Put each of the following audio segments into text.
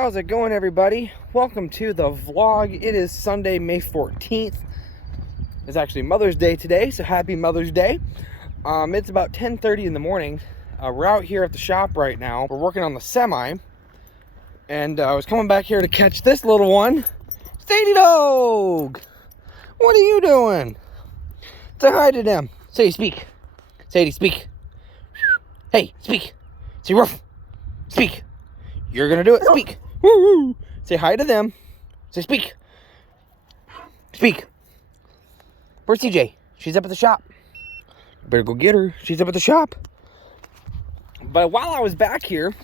How's it going, everybody? Welcome to the vlog. It is Sunday, May 14th. It's actually Mother's Day today, so happy Mother's Day. It's about 10:30 in the morning. We're out here at the shop right now. We're working on the semi, and I was coming back here to catch this little one. Sadie Dog! What are you doing? Say hi to them. Sadie, speak. Sadie, speak. Hey, speak. Say ruff. Speak. You're gonna do it. Speak. Woo-woo. Say hi to them. Say speak. Speak. Where's CJ? She's up at the shop. Better go get her. She's up at the shop. But while I was back here,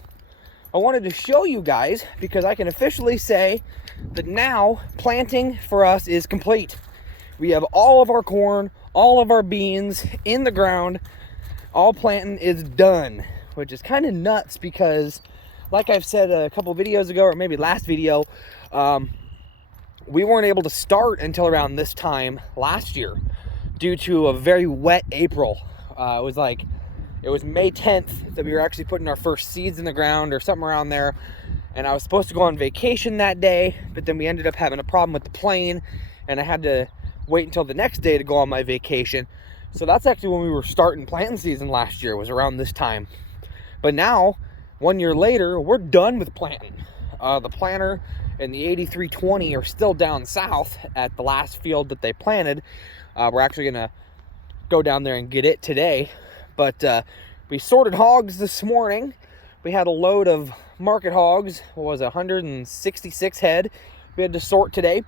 I wanted to show you guys, because I can officially say that now planting for us is complete. We have all of our corn, all of our beans in the ground. All planting is done, which is kind of nuts because, like I've said a couple videos ago, or maybe last video, we weren't able to start until around this time last year due to a very wet April. It was May 10th that we were actually putting our first seeds in the ground or something around there. And I was supposed to go on vacation that day, but then we ended up having a problem with the plane and I had to wait until the next day to go on my vacation. So that's actually when we were starting planting season last year, was around this time. But now, 1 year later, we're done with planting. The planter and the 8320 are still down south at the last field that they planted. We're actually gonna go down there and get it today. But we sorted hogs this morning. We had a load of market hogs. What was it, 166 head we had to sort today.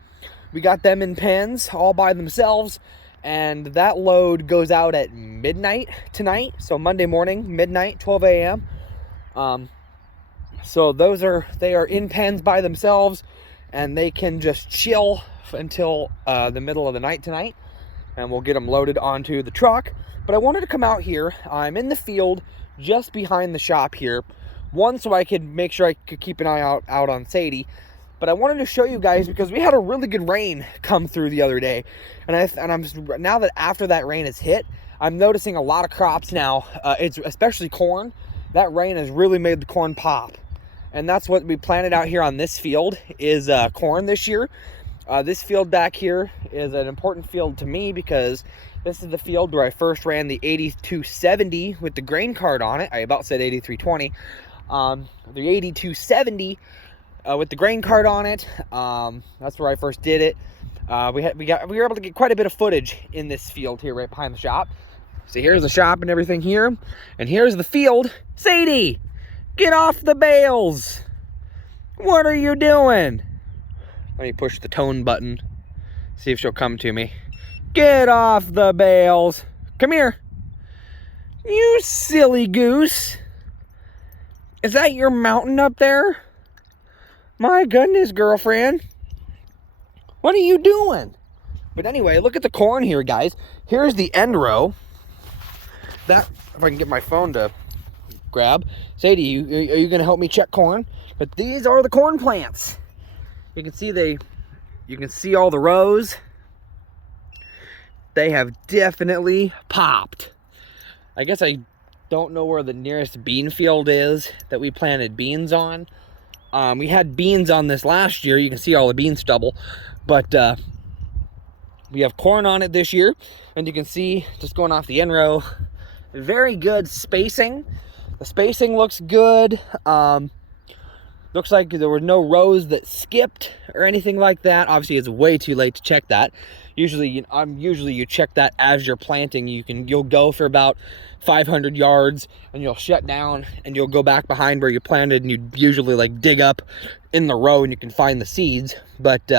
We got them in pens all by themselves. And that load goes out at midnight tonight. So Monday morning, midnight, 12 a.m. So they are in pens by themselves, and they can just chill until the middle of the night tonight, and we'll get them loaded onto the truck. But I wanted to come out here. I'm in the field just behind the shop here. One, so I could make sure I could keep an eye out on Sadie. But I wanted to show you guys because we had a really good rain come through the other day. And I'm now that after that rain has hit, I'm noticing a lot of crops now. It's especially corn. That rain has really made the corn pop. And that's what we planted out here on this field is corn this year. This field back here is an important field to me because this is the field where I first ran the 8270 with the grain cart on it. I about said 8320. The 8270 with the grain cart on it. That's where I first did it. We were able to get quite a bit of footage in this field here right behind the shop. So here's the shop and everything here, and here's the field. Sadie, get off the bales. What are you doing? Let me push the tone button, see if she'll come to me. Get off the bales. Come here. You silly goose. Is that your mountain up there? My goodness, girlfriend. What are you doing? But anyway, look at the corn here, guys. Here's the end row. That, if I can get my phone to grab. Sadie, are you going to help me check corn? But these are the corn plants. You can see all the rows. They have definitely popped. I guess I don't know where the nearest bean field is that we planted beans on. We had beans on this last year. You can see all the bean stubble. But we have corn on it this year. And you can see, just going off the end row, very good spacing. The spacing looks good. Looks like there were no rows that skipped or anything like that. Obviously, it's way too late to check that. Usually you check that as you're planting. You'll go for about 500 yards and you'll shut down and you'll go back behind where you planted, and you usually like dig up in the row and you can find the seeds. But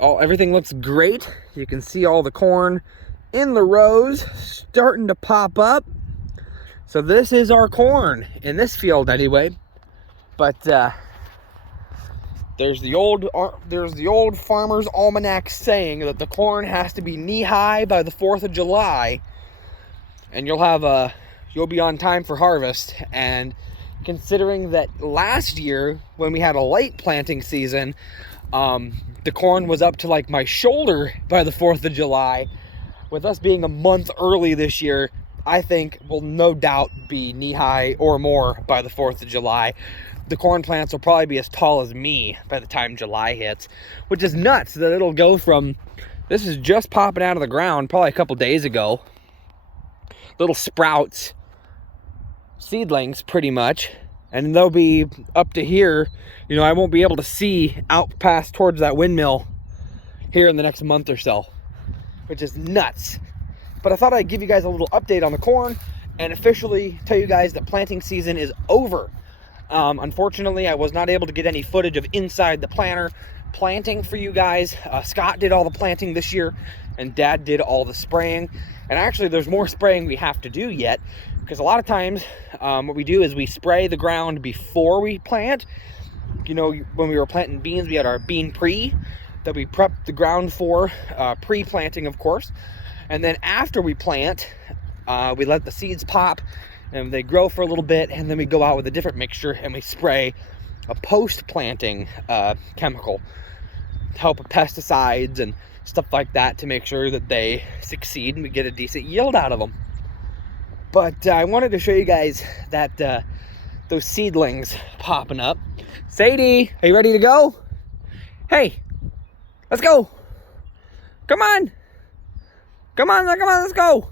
everything looks great. You can see all the corn in the rows starting to pop up. So this is our corn in this field anyway. But there's the old farmer's almanac saying that the corn has to be knee-high by the 4th of July, and you'll be on time for harvest. And considering that last year when we had a late planting season, the corn was up to like my shoulder by the 4th of July. With us being a month early this year, I think we'll no doubt be knee-high or more by the 4th of July. the corn plants will probably be as tall as me by the time July hits, which is nuts that it'll go from, this is just popping out of the ground probably a couple days ago, little sprouts, seedlings pretty much, and they'll be up to here. You know, I won't be able to see out past towards that windmill here in the next month or so, which is nuts. But I thought I'd give you guys a little update on the corn and officially tell you guys that planting season is over. Unfortunately, I was not able to get any footage of inside the planter planting for you guys. Scott did all the planting this year, and Dad did all the spraying. And actually, there's more spraying we have to do yet, because a lot of times what we do is we spray the ground before we plant. You know, when we were planting beans, we had our bean pre that we prepped the ground for, pre-planting, of course. And then after we plant, we let the seeds pop and they grow for a little bit, and then we go out with a different mixture and we spray a post-planting chemical to help with pesticides and stuff like that to make sure that they succeed and we get a decent yield out of them. But I wanted to show you guys that those seedlings popping up. Sadie, are you ready to go? Hey, let's go. Come on. Come on, let's go.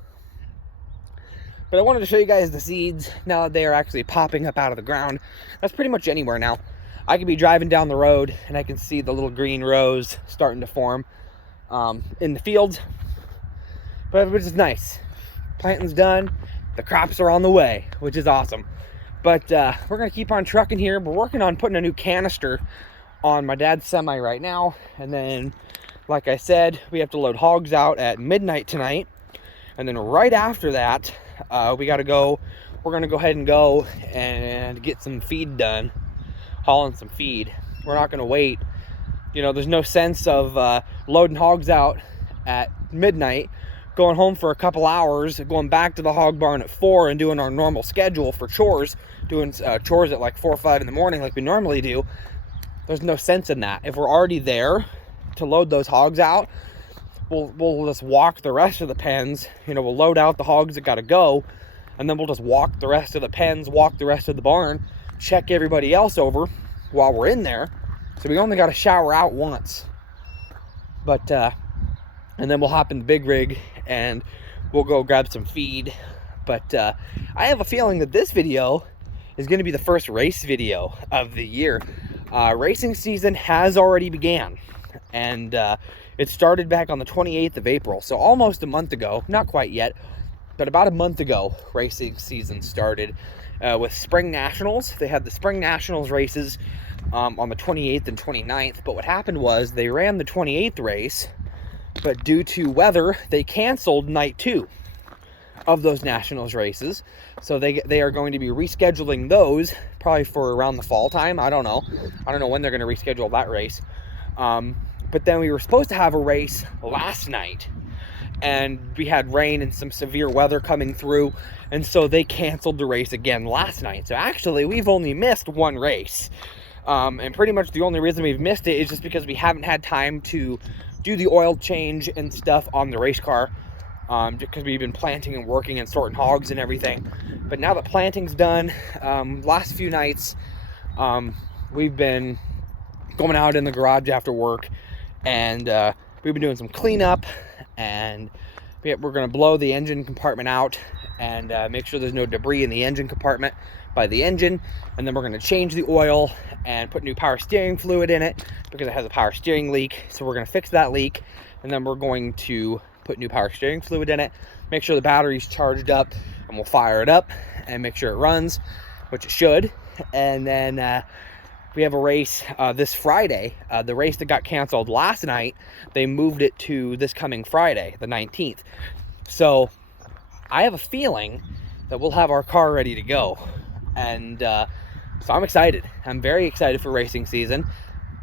But I wanted to show you guys the seeds now that they are actually popping up out of the ground. That's pretty much anywhere now. I could be driving down the road and I can see the little green rows starting to form in the fields. But which is nice. Planting's done. The crops are on the way, which is awesome. But we're going to keep on trucking here. We're working on putting a new canister on my dad's semi right now. And then, like I said, we have to load hogs out at midnight tonight. And then right after that, we got to go. We're going to go ahead and go and get some feed done. Hauling some feed. We're not going to wait. You know, there's no sense of loading hogs out at midnight, going home for a couple hours, going back to the hog barn at 4 and doing our normal schedule for chores, doing chores at like 4 or 5 in the morning like we normally do. There's no sense in that. If we're already there to load those hogs out, we'll just walk the rest of the pens. You know, we'll load out the hogs that got to go, and then we'll just walk the rest of the pens, walk the rest of the barn, check everybody else over while we're in there. So we only got to shower out once. But, and then we'll hop in the big rig and we'll go grab some feed. But I have a feeling that this video is going to be the first race video of the year. Racing season has already began. And it started back on the 28th of April. So almost a month ago, not quite yet, but about a month ago, racing season started with Spring Nationals. They had the Spring Nationals races on the 28th and 29th. But what happened was they ran the 28th race, but due to weather, they canceled night 2 of those Nationals races. So they are going to be rescheduling those probably for around the fall time. I don't know when they're going to reschedule that race. But then we were supposed to have a race last night, and we had rain and some severe weather coming through, and so they canceled the race again last night. So actually, we've only missed one race. And pretty much the only reason we've missed it is just because we haven't had time to do the oil change and stuff on the race car, because we've been planting and working and sorting hogs and everything. But now that planting's done, last few nights, we've been going out in the garage after work, and we've been doing some cleanup, and we're going to blow the engine compartment out and make sure there's no debris in the engine compartment by the engine. And then we're going to change the oil and put new power steering fluid in it because it has a power steering leak. So we're going to fix that leak, and then we're going to put new power steering fluid in it, make sure the battery's charged up, and we'll fire it up and make sure it runs, which it should. And then we have a race this Friday. The race that got canceled last night, they moved it to this coming Friday, the 19th. So I have a feeling that we'll have our car ready to go. And so I'm excited. I'm very excited for racing season.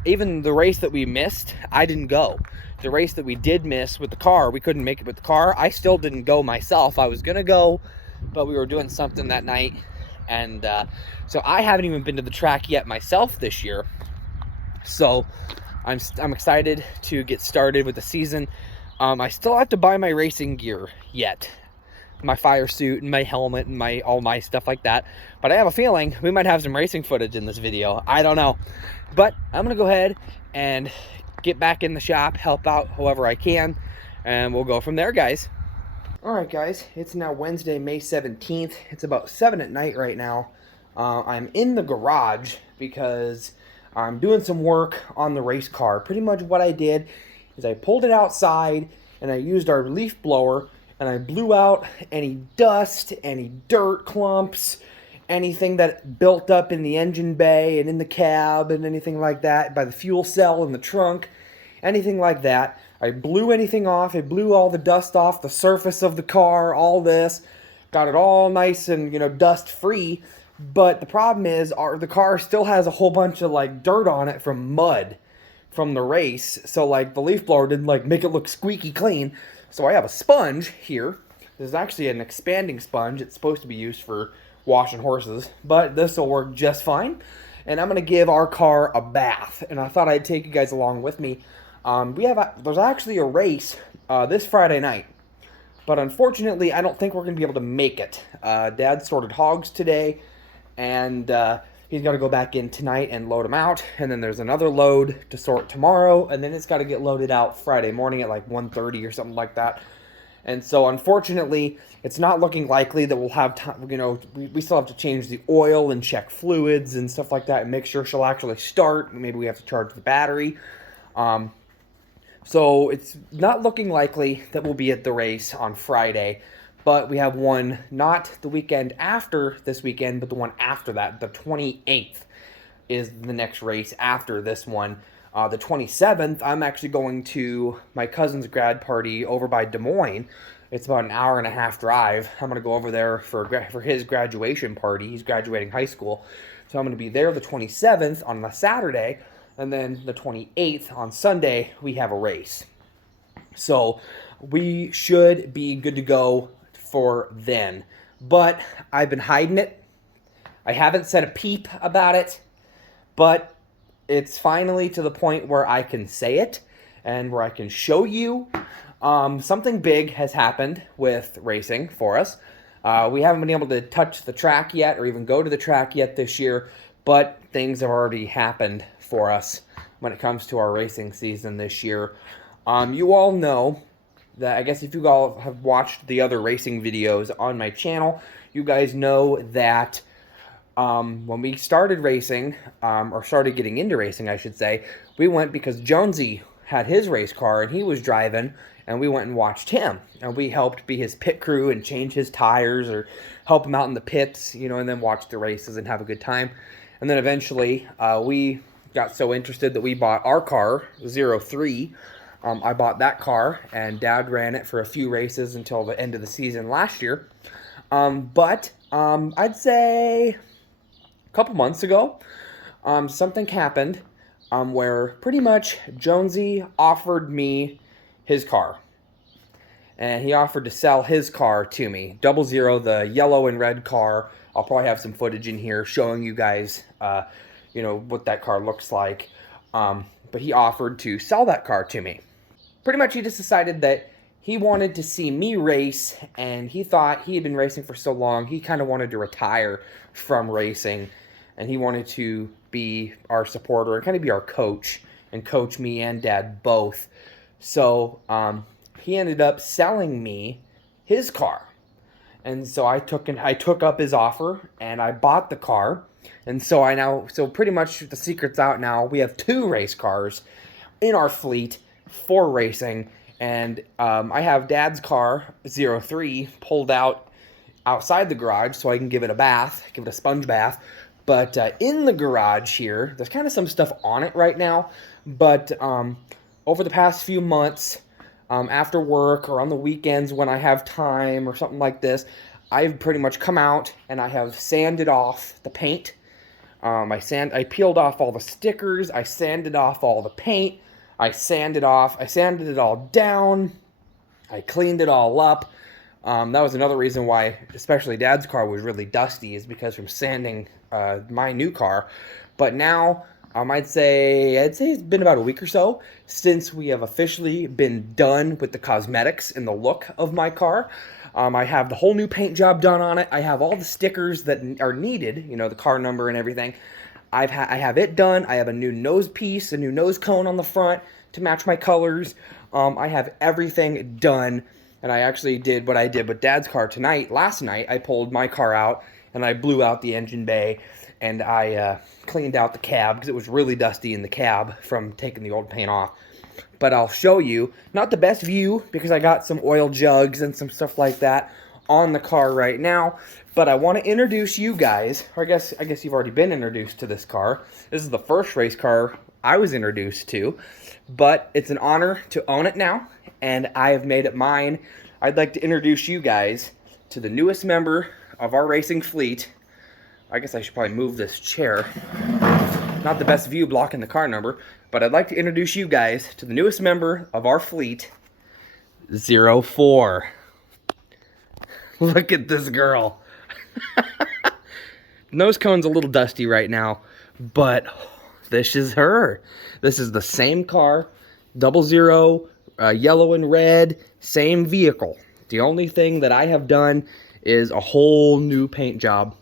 Even the race that we missed, I didn't go. The race that we did miss with the car, we couldn't make it with the car. I still didn't go myself. I was going to go, but we were doing something that night. And so I haven't even been to the track yet myself this year. So I'm excited to get started with the season. I still have to buy my racing gear yet. my fire suit and my helmet and all my stuff like that. But I have a feeling we might have some racing footage in this video. I don't know. But I'm gonna go ahead and get back in the shop, help out however I can, and we'll go from there, guys. All right, guys, it's now Wednesday, May 17th. It's about 7 at night right now. I'm in the garage because I'm doing some work on the race car. Pretty much what I did is I pulled it outside and I used our leaf blower and I blew out any dust, any dirt clumps, anything that built up in the engine bay and in the cab and anything like that, by the fuel cell in the trunk, anything like that. I blew anything off. I blew all the dust off the surface of the car, all this. Got it all nice and, dust free. But the problem is the car still has a whole bunch of like dirt on it from mud from the race. So like the leaf blower didn't like make it look squeaky clean. So I have a sponge here. This is actually an expanding sponge. It's supposed to be used for washing horses, but this will work just fine. And I'm gonna give our car a bath. And I thought I'd take you guys along with me. There's actually a race this Friday night, but unfortunately I don't think we're gonna be able to make it. Dad sorted hogs today, and he's got to go back in tonight and load them out, and then there's another load to sort tomorrow, and then it's got to get loaded out Friday morning at like 1:30 or something like that. And so unfortunately it's not looking likely that we'll have time. We still have to change the oil and check fluids and stuff like that and make sure she'll actually start. Maybe we have to charge the battery. So it's not looking likely that we'll be at the race on Friday, but we have one, not the weekend after this weekend, but the one after that. The 28th is the next race after this one. The 27th, I'm actually going to my cousin's grad party over by Des Moines. It's about an hour and a half drive. I'm going to go over there for his graduation party. He's graduating high school. So I'm going to be there the 27th on the Saturday. And then the 28th on Sunday, we have a race. So we should be good to go for then. But I've been hiding it. I haven't said a peep about it. But it's finally to the point where I can say it and where I can show you. Something big has happened with racing for us. We haven't been able to touch the track yet or even go to the track yet this year. But things have already happened for us when it comes to our racing season this year. You all know that, I guess if you all have watched the other racing videos on my channel, you guys know that when we started racing, or started getting into racing, I should say, we went because Jonesy had his race car and he was driving, and we went and watched him. And we helped be his pit crew and change his tires or help him out in the pits, and then watch the races and have a good time. And then eventually, we got so interested that we bought our car, 03. I bought that car, and Dad ran it for a few races until the end of the season last year. But I'd say a couple months ago, something happened where pretty much Jonesy offered me his car. And he offered to sell his car to me. 00, the yellow and red car. I'll probably have some footage in here showing you guys, what that car looks like. But he offered to sell that car to me. Pretty much he just decided that he wanted to see me race, and he thought he had been racing for so long, he kind of wanted to retire from racing, and he wanted to be our supporter and kind of be our coach and coach me and Dad both. So he ended up selling me his car. And so I took up his offer and I bought the car. And so pretty much the secret's out now. We have 2 race cars in our fleet for racing. And I have Dad's car, 03, pulled outside the garage so I can give it a bath, give it a sponge bath. But in the garage here, there's kind of some stuff on it right now. But over the past few months, after work or on the weekends when I have time or something like this, I've pretty much come out and I have sanded off the paint. I peeled off all the stickers. I sanded off all the paint. I sanded it all down. I cleaned it all up. That was another reason why, especially Dad's car was really dusty, is because from sanding my new car. But now, I'd say it's been about a week or so since we have officially been done with the cosmetics and the look of my car. I have the whole new paint job done on it. I have all the stickers that are needed, you know, the car number and everything. I have it done. I have a new nose piece, a new nose cone on the front to match my colors. I have everything done, and I actually did what I did with Dad's car last night. I pulled my car out, and I blew out the engine bay, and I cleaned out the cab because it was really dusty in the cab from taking the old paint off. But I'll show you, not the best view because I got some oil jugs and some stuff like that on the car right now, but I want to introduce you guys, or I guess you've already been introduced to this car. This is the first race car I was introduced to, but it's an honor to own it now, and I have made it mine. I'd like to introduce you guys to the newest member of our racing fleet. I guess I should probably move this chair. Not the best view blocking the car number, but I'd like to introduce you guys to the newest member of our fleet, 04. Look at this girl. Nose cone's a little dusty right now, but this is her. This is the same car, 00, yellow and red, same vehicle. The only thing that I have done is a whole new paint job.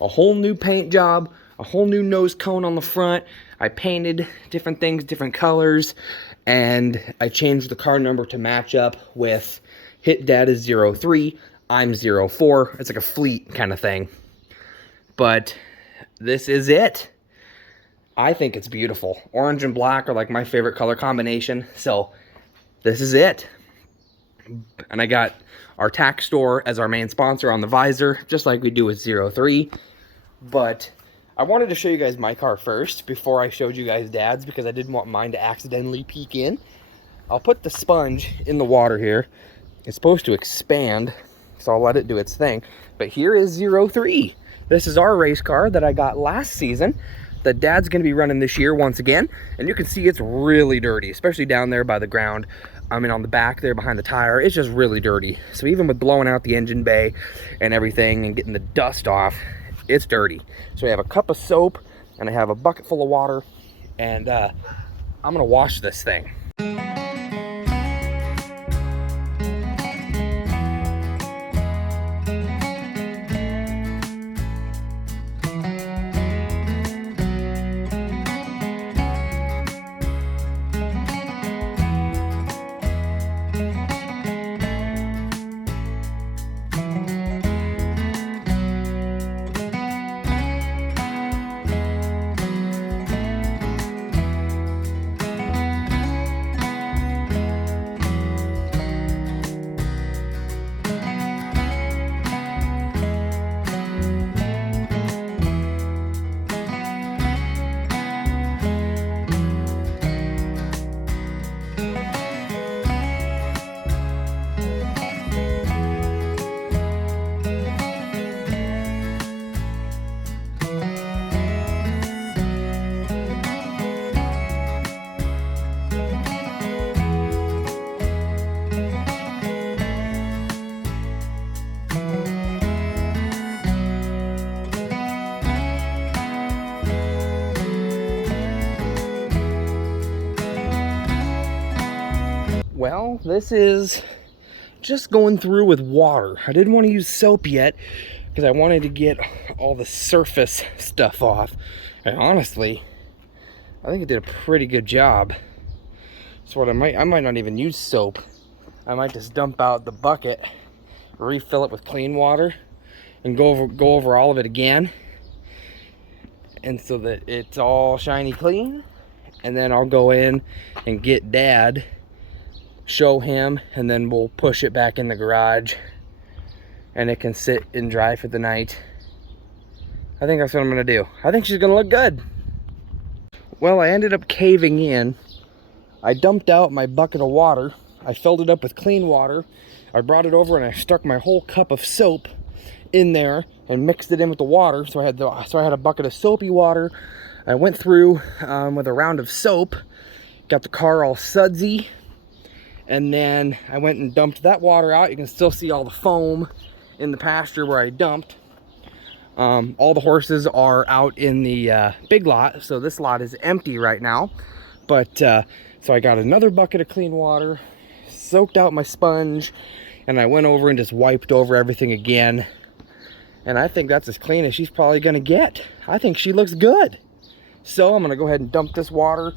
A whole new paint job, a whole new nose cone on the front. I painted different things, different colors, and I changed the car number to match up with Hit Dad is 03, I'm 04. It's like a fleet kind of thing. But this is it. I think it's beautiful. Orange and black are like my favorite color combination, so this is it. And I got our tack store as our main sponsor on the visor, just like we do with 03. But I wanted to show you guys my car first before I showed you guys Dad's, because I didn't want mine to accidentally peek in. I'll put the sponge in the water here. It's supposed to expand, so I'll let it do its thing. But here is 03. This is our race car that I got last season that Dad's going to be running this year once again. And you can see it's really dirty, especially down there by the ground. I mean, on the back there behind the tire, it's just really dirty. So even with blowing out the engine bay and everything and getting the dust off, it's dirty. So I have a cup of soap and I have a bucket full of water, and I'm going to wash this thing. Well, this is just going through with water. I didn't want to use soap yet because I wanted to get all the surface stuff off. And honestly, I think it did a pretty good job. So what I might not even use soap. I might just dump out the bucket, refill it with clean water, and go over all of it again, and so that it's all shiny clean. And then I'll go in and get Dad, show him, and then we'll push it back in the garage and it can sit and dry for the night. I think that's what I'm gonna do. I think she's gonna look good. Well, I ended up caving in. I dumped out my bucket of water. I filled it up with clean water. I brought it over and I stuck my whole cup of soap in there and mixed it in with the water. So I had a bucket of soapy water. I went through with a round of soap, got the car all sudsy, and then I went and dumped that water out. You can still see all the foam in the pasture where I dumped. All the horses are out in the big lot, so this lot is empty right now. But so I got another bucket of clean water, soaked out my sponge, and I went over and just wiped over everything again. And I think that's as clean as she's probably gonna get. I think she looks good. So I'm gonna go ahead and dump this water,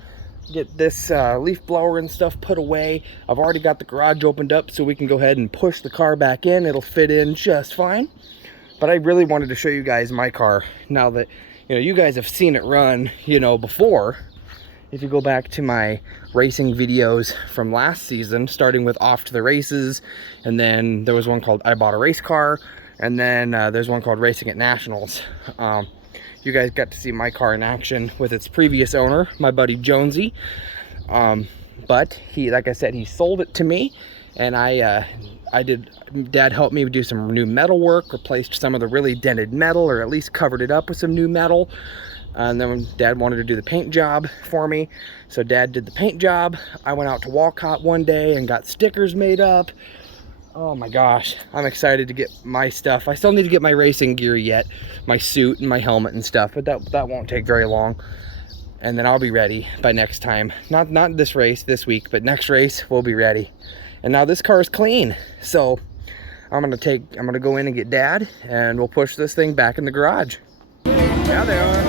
get this leaf blower and stuff put away. I've already got the garage opened up so we can go ahead and push the car back in. It'll fit in just fine. But I really wanted to show you guys my car now that, you know, you guys have seen it run, you know, before. If you go back to my racing videos from last season, starting with Off to the Races, and then there was one called I Bought a Race Car, and then there's one called Racing at Nationals. You guys got to see my car in action with its previous owner, my buddy Jonesy. But he, like I said, he sold it to me, and Dad helped me do some new metal work, replaced some of the really dented metal, or at least covered it up with some new metal. And then when Dad wanted to do the paint job for me, so Dad did the paint job. I went out to Walcott one day and got stickers made up. Oh my gosh, I'm excited to get my stuff. I still need to get my racing gear yet, my suit and my helmet and stuff, but that won't take very long. And then I'll be ready by next time. Not this race this week, but next race we'll be ready. And now this car is clean, so I'm gonna go in and get Dad, and we'll push this thing back in the garage. Yeah, they are.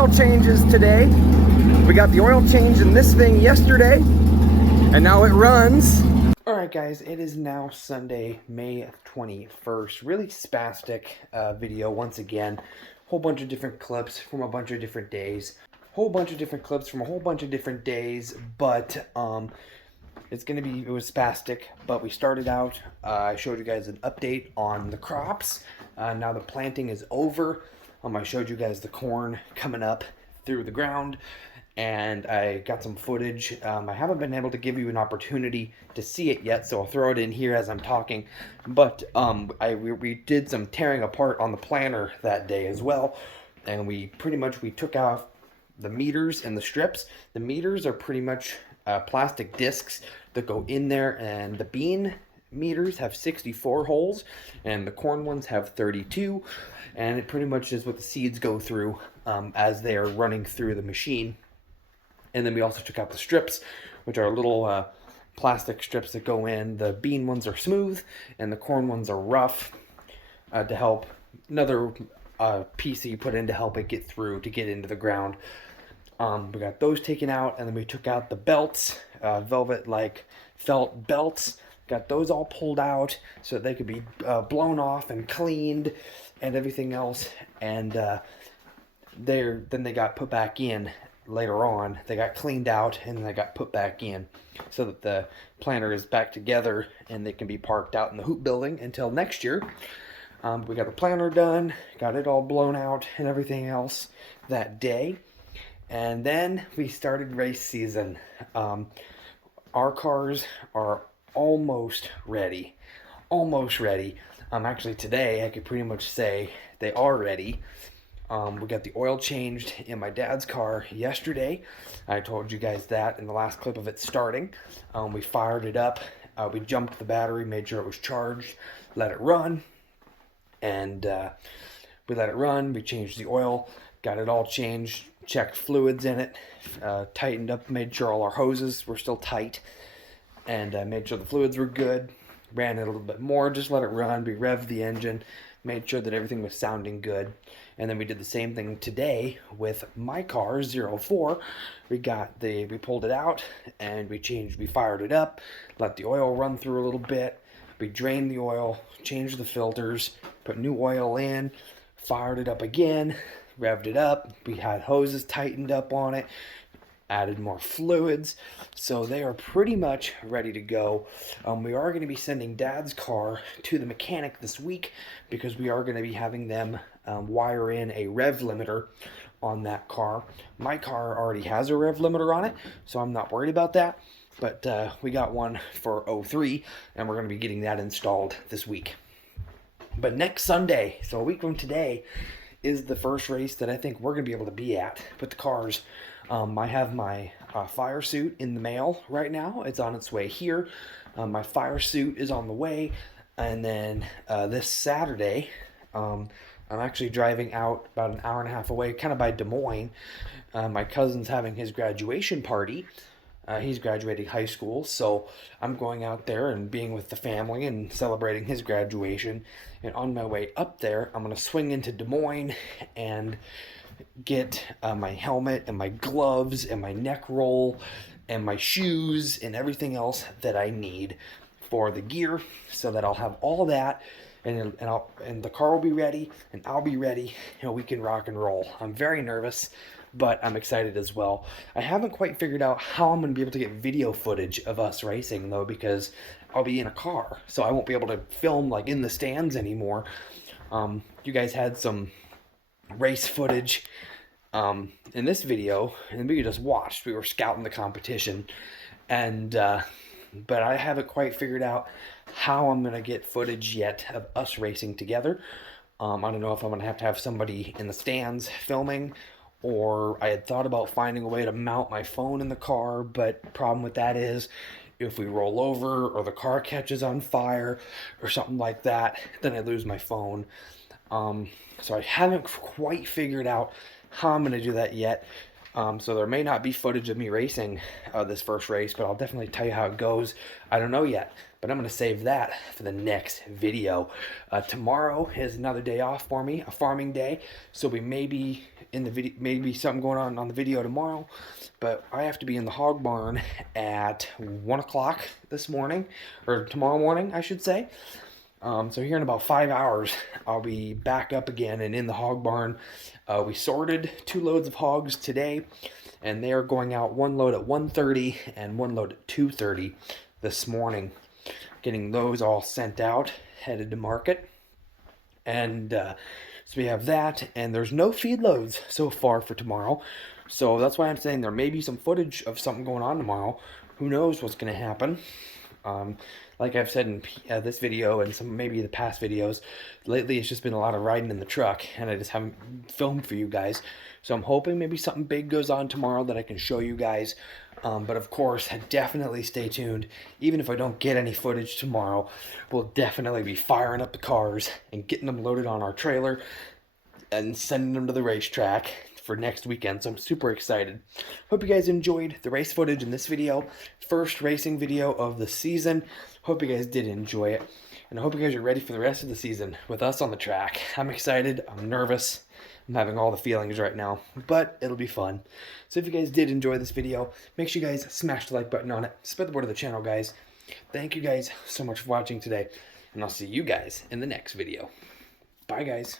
oil changes today. We got the oil change in this thing yesterday, and now it runs. Alright guys, it is now Sunday, May 21st. Really spastic video once again. Whole bunch of different clips from a bunch of different days. But it was spastic, but we started out, I showed you guys an update on the crops. Now the planting is over. I showed you guys the corn coming up through the ground, and I got some footage. I haven't been able to give you an opportunity to see it yet, so I'll throw it in here as I'm talking. But we did some tearing apart on the planter that day as well, and we took out the meters and the strips. The meters are pretty much plastic discs that go in there, and the bean meters have 64 holes and the corn ones have 32, and it pretty much is what the seeds go through as they are running through the machine. And then we also took out the strips, which are little plastic strips that go in. The bean ones are smooth and the corn ones are rough, to help another piece that you put in to help it get through, to get into the ground. We got those taken out, and then we took out the belts, velvet like felt belts. Got those all pulled out so that they could be blown off and cleaned and everything else. And then they got put back in later on. They got cleaned out and they got put back in so that the planter is back together and they can be parked out in the hoop building until next year. We got the planter done, got it all blown out and everything else that day. And then we started race season. Our cars are almost ready. Actually today I could pretty much say they are ready. We got the oil changed in my dad's car yesterday. I told you guys that in the last clip of it starting. We fired it up. We jumped the battery, made sure it was charged, let it run. And we let it run. We changed the oil, got it all changed, checked fluids in it, tightened up, made sure all our hoses were still tight, and made sure the fluids were good. Ran it a little bit more, just let it run. We revved the engine, made sure that everything was sounding good. And then we did the same thing today with my car, 04. We pulled it out and we fired it up, let the oil run through a little bit. We drained the oil, changed the filters, put new oil in, fired it up again, revved it up. We had hoses tightened up on it, added more fluids, so they are pretty much ready to go. We are going to be sending Dad's car to the mechanic this week because we are going to be having them wire in a rev limiter on that car. My car already has a rev limiter on it, so I'm not worried about that. But we got one for 03, and we're going to be getting that installed this week. But next Sunday, so a week from today, is the first race that I think we're going to be able to be at with the cars. I have my fire suit in the mail right now. It's on its way here. My fire suit is on the way. And then this Saturday, I'm actually driving out about an hour and a half away, kind of by Des Moines. My cousin's having his graduation party. He's graduating high school, so I'm going out there and being with the family and celebrating his graduation. And on my way up there, I'm going to swing into Des Moines and get my helmet and my gloves and my neck roll and my shoes and everything else that I need for the gear, so that I'll have all that, and the car will be ready and I'll be ready, and we can rock and roll. I'm very nervous, but I'm excited as well. I haven't quite figured out how I'm going to be able to get video footage of us racing, though, because I'll be in a car, so I won't be able to film like in the stands anymore. You guys had some race footage in this video, and we just watched. We were scouting the competition, and but I haven't quite figured out how I'm going to get footage yet of us racing together. I don't know if I'm going to have somebody in the stands filming, or I had thought about finding a way to mount my phone in the car, but the problem with that is if we roll over or the car catches on fire or something like that, then I lose my phone. So I haven't quite figured out how I'm going to do that yet. So there may not be footage of me racing this first race, but I'll definitely tell you how it goes. I don't know yet, but I'm going to save that for the next video. Tomorrow is another day off for me, a farming day, so we may be in the video, maybe something going on the video tomorrow, but I have to be in the hog barn at 1 o'clock this morning, or tomorrow morning, I should say. So here in about 5 hours, I'll be back up again and in the hog barn. We sorted 2 loads of hogs today, and they are going out, 1 load at 1:30 and 1 load at 2:30 this morning. Getting those all sent out, headed to market. And so we have that, and there's no feed loads so far for tomorrow. So that's why I'm saying there may be some footage of something going on tomorrow. Who knows what's going to happen? Like I've said in this video and some maybe the past videos, lately it's just been a lot of riding in the truck, and I just haven't filmed for you guys. So I'm hoping maybe something big goes on tomorrow that I can show you guys. But of course, definitely stay tuned. Even if I don't get any footage tomorrow, we'll definitely be firing up the cars and getting them loaded on our trailer and sending them to the racetrack for next weekend. So I'm super excited. Hope you guys enjoyed the race footage in this video. First racing video of the season. Hope you guys did enjoy it. And I hope you guys are ready for the rest of the season with us on the track. I'm excited. I'm nervous. I'm having all the feelings right now, but it'll be fun. So if you guys did enjoy this video, make sure you guys smash the like button on it. Spread the word of the channel, guys. Thank you guys so much for watching today, and I'll see you guys in the next video. Bye, guys.